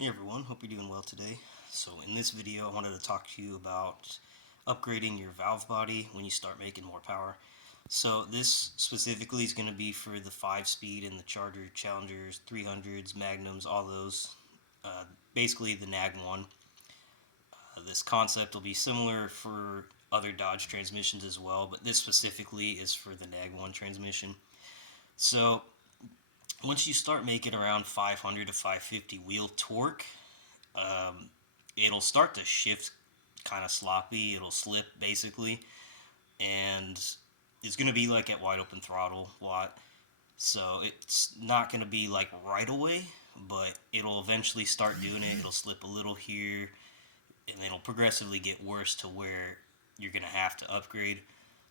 Hey everyone, hope you're doing well today. So in this video I wanted to talk to you about upgrading your valve body when you start making more power. So this specifically is going to be for the 5-speed and the Charger, Challengers, 300s, Magnums, all those. Basically the NAG one. This concept will be similar for other Dodge transmissions as well, but this specifically is for the NAG 1 transmission. So once you start making around 500 to 550 wheel torque, um, it'll start to shift kind of sloppy. It'll slip basically, and it's going to be like at wide open throttle watt. So it's not going to be like right away, but it'll eventually start doing it. It'll slip a little here, and it'll progressively get worse to where you're going to have to upgrade.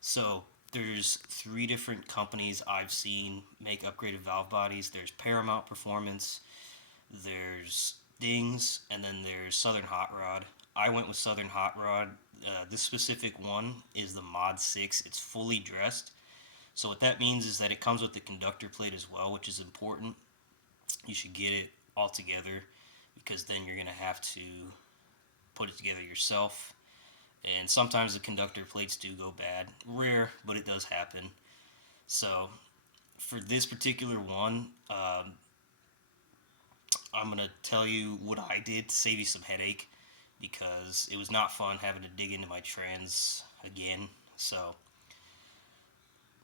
So there's 3 different companies I've seen make upgraded valve bodies. There's Paramount Performance, there's Dings, and then there's Southern Hot Rod. I went with Southern Hot Rod. This specific one is the Mod 6. It's fully dressed. So what that means is that it comes with the conductor plate as well, which is important. You should get it all together because then you're going to have to put it together yourself. And sometimes the conductor plates do go bad. Rare, but it does happen. So for this particular one, I'm going to tell you what I did to save you some headache because it was not fun having to dig into my trans again. So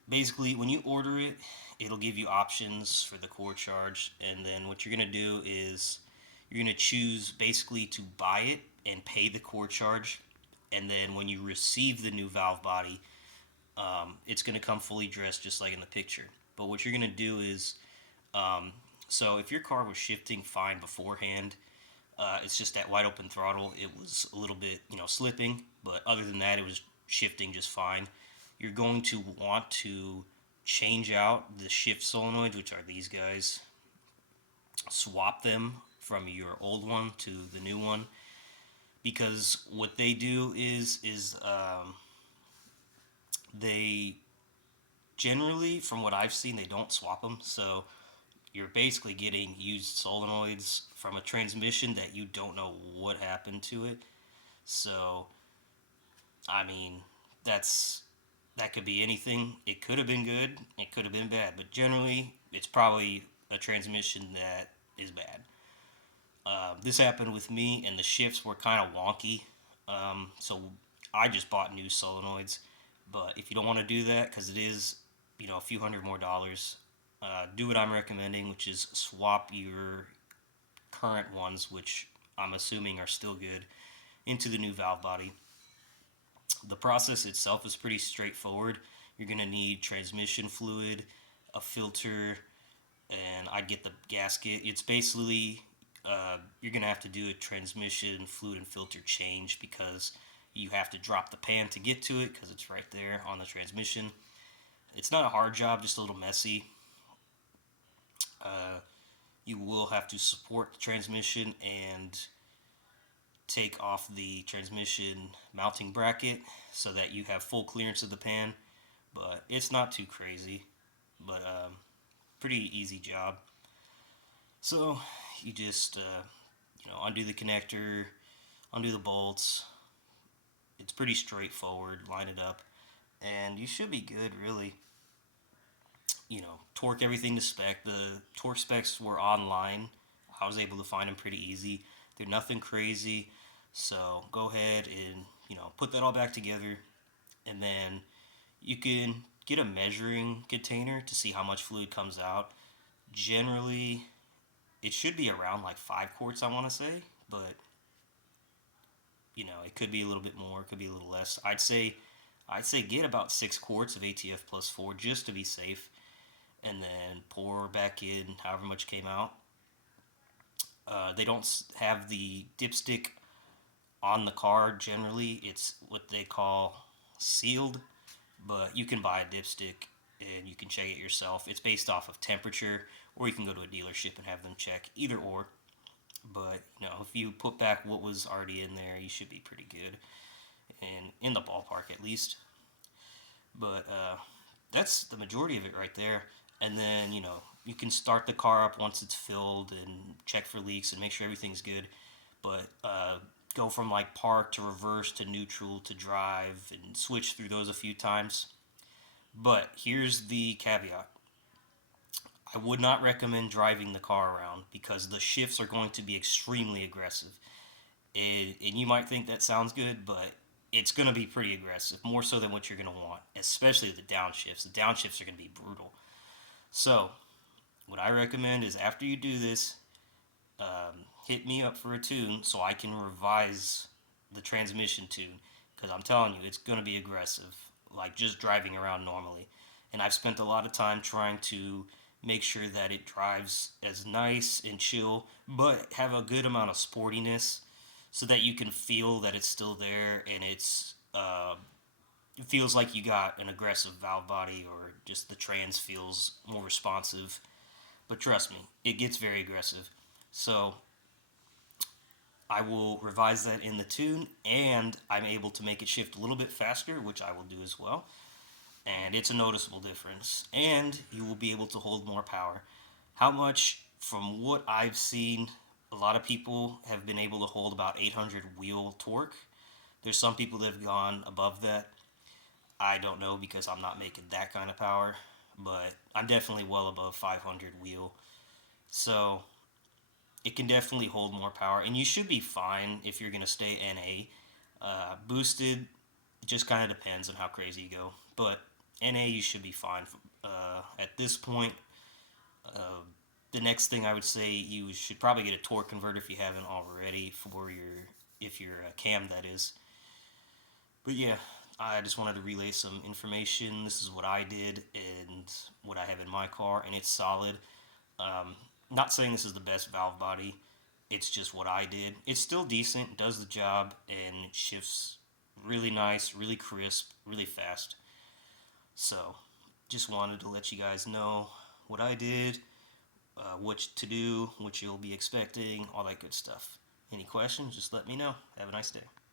basically, when you order it, it'll give you options for the core charge, and then what you're going to do is you're going to choose basically to buy it and pay the core charge, and then when you receive the new valve body, it's going to come fully dressed just like in the picture. But what you're going to do is um, so if your car was shifting fine beforehand, it's just at wide open throttle, it was a little bit, slipping, but other than that, it was shifting just fine. You're going to want to change out the shift solenoids, which are these guys, swap them from your old one to the new one, because what they do is they generally, from what I've seen, they don't swap them. So you're basically getting used solenoids from a transmission that you don't know what happened to it. So, I mean, that's that could be anything. It could have been good, it could have been bad, but generally, it's probably a transmission that is bad. This happened with me, and the shifts were kind of wonky. So I just bought new solenoids. But if you don't want to do that, because it is, a few hundred more dollars, do what I'm recommending, which is swap your current ones, which I'm assuming are still good, into the new valve body. The process itself is pretty straightforward. You're going to need transmission fluid, a filter, and I'd get the gasket. It's basically, you're going to have to do a transmission fluid and filter change because you have to drop the pan to get to it because it's right there on the transmission. It's not a hard job, just a little messy. Uh, you will have to support the transmission and take off the transmission mounting bracket so that you have full clearance of the pan, but it's not too crazy, but pretty easy job. So you just undo the connector, undo the bolts. It's pretty straightforward. Line it up, and you should be good. Really, torque everything to spec. The torque specs were online. I was able to find them pretty easy. They're nothing crazy. So go ahead and put that all back together, and then you can get a measuring container to see how much fluid comes out. Generally, it should be around like 5 quarts, I want to say, but it could be a little bit more, it could be a little less. I'd say get about 6 quarts of ATF plus 4 just to be safe, and then pour back in however much came out. They don't have the dipstick on the car generally. It's what they call sealed, but you can buy a dipstick and you can check it yourself. It's based off of temperature, or you can go to a dealership and have them check, either or. But if you put back what was already in there, you should be pretty good, and in the ballpark at least. But that's the majority of it right there. and then you can start the car up once it's filled and check for leaks and make sure everything's good. But go from like park to reverse to neutral to drive and switch through those a few times. But here's the caveat: I would not recommend driving the car around because the shifts are going to be extremely aggressive. And you might think that sounds good, but it's going to be pretty aggressive, more so than what you're going to want, especially the downshifts. The downshifts are going to be brutal. So, what I recommend is after you do this, hit me up for a tune so I can revise the transmission tune. Because I'm telling you, it's going to be aggressive, like just driving around normally. And I've spent a lot of time trying to make sure that it drives as nice and chill, but have a good amount of sportiness so that you can feel that it's still there and it feels like you got an aggressive valve body, or just the trans feels more responsive. But trust me, it gets very aggressive. So I will revise that in the tune, and I'm able to make it shift a little bit faster, which I will do as well. And it's a noticeable difference. And you will be able to hold more power. How much? From what I've seen, a lot of people have been able to hold about 800 wheel torque. There's some people that have gone above that. I don't know because I'm not making that kind of power, but I'm definitely well above 500 wheel. So it can definitely hold more power, and you should be fine if you're gonna stay NA. Boosted just kind of depends on how crazy you go, but NA you should be fine. At this point, uh, the next thing I would say, you should probably get a torque converter if you haven't already for your, if you're a cam, that is. But yeah, I just wanted to relay some information. This is what I did and what I have in my car, and it's solid. Um, Not saying this is the best valve body. It's just what I did. It's still decent, does the job, and it shifts really nice, really crisp, really fast. So, just wanted to let you guys know what I did, what to do, what you'll be expecting, all that good stuff. Any questions, just let me know. Have a nice day.